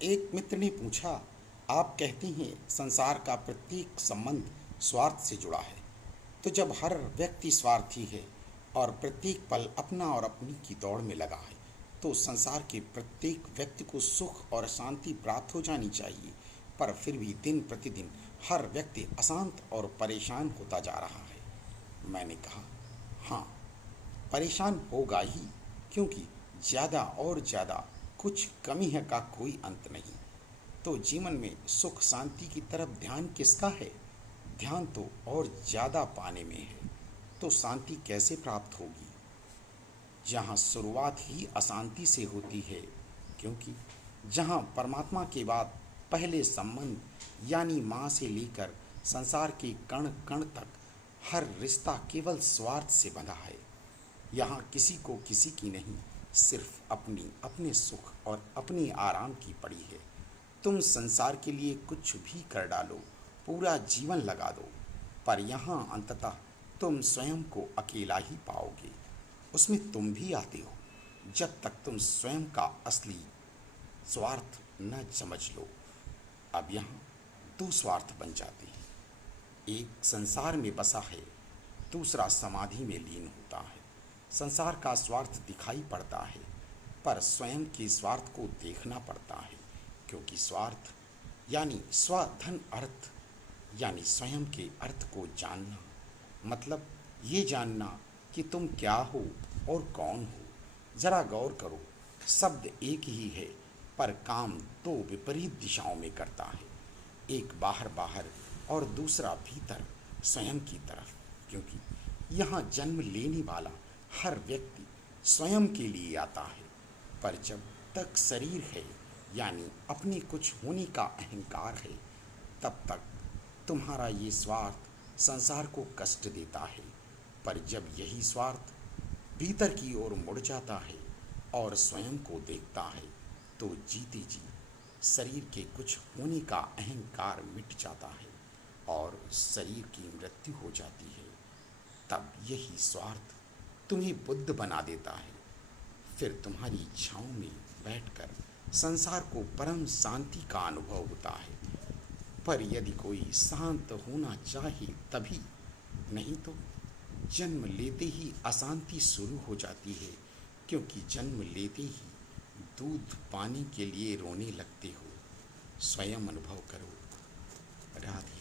एक मित्र ने पूछा, आप कहते हैं संसार का प्रत्येक संबंध स्वार्थ से जुड़ा है, तो जब हर व्यक्ति स्वार्थी है और प्रत्येक पल अपना और अपनी की दौड़ में लगा है, तो संसार के प्रत्येक व्यक्ति को सुख और शांति प्राप्त हो जानी चाहिए। पर फिर भी दिन प्रतिदिन हर व्यक्ति अशांत और परेशान होता जा रहा है। मैंने कहा, हाँ, परेशान होगा ही, क्योंकि ज़्यादा और ज़्यादा कुछ कमी है का कोई अंत नहीं। तो जीवन में सुख शांति की तरफ ध्यान किसका है? ध्यान तो और ज़्यादा पाने में है। तो शांति कैसे प्राप्त होगी? जहाँ शुरुआत ही अशांति से होती है, क्योंकि जहाँ परमात्मा के बाद पहले संबंध यानी माँ से लेकर संसार के कण कण तक हर रिश्ता केवल स्वार्थ से बंधा है। यहाँ किसी को किसी की नहीं, सिर्फ अपनी अपने सुख और अपने आराम की पड़ी है। तुम संसार के लिए कुछ भी कर डालो, पूरा जीवन लगा दो, पर यहाँ अंततः तुम स्वयं को अकेला ही पाओगे। उसमें तुम भी आते हो, जब तक तुम स्वयं का असली स्वार्थ न समझ लो। अब यहाँ दो स्वार्थ बन जाते हैं, एक संसार में बसा है, दूसरा समाधि में लीन होता है। संसार का स्वार्थ दिखाई पड़ता है, पर स्वयं के स्वार्थ को देखना पड़ता है, क्योंकि स्वार्थ यानी स्वधन अर्थ यानी स्वयं के अर्थ को जानना, मतलब ये जानना कि तुम क्या हो और कौन हो। जरा गौर करो, शब्द एक ही है, पर काम दो विपरीत दिशाओं में करता है। एक बाहर बाहर और दूसरा भीतर स्वयं की तरफ, क्योंकि यहाँ जन्म लेने वाला हर व्यक्ति स्वयं के लिए आता है। पर जब तक शरीर है यानी अपने कुछ होने का अहंकार है, तब तक तुम्हारा ये स्वार्थ संसार को कष्ट देता है। पर जब यही स्वार्थ भीतर की ओर मुड़ जाता है और स्वयं को देखता है, तो जीते जी शरीर के कुछ होने का अहंकार मिट जाता है और शरीर की मृत्यु हो जाती है। तब यही स्वार्थ तुम्हें बुद्ध बना देता है। फिर तुम्हारी छाँव में बैठकर संसार को परम शांति का अनुभव होता है। पर यदि कोई शांत होना चाहे तभी, नहीं तो जन्म लेते ही अशांति शुरू हो जाती है, क्योंकि जन्म लेते ही दूध पाने के लिए रोने लगते हो। स्वयं अनुभव करो। राधे।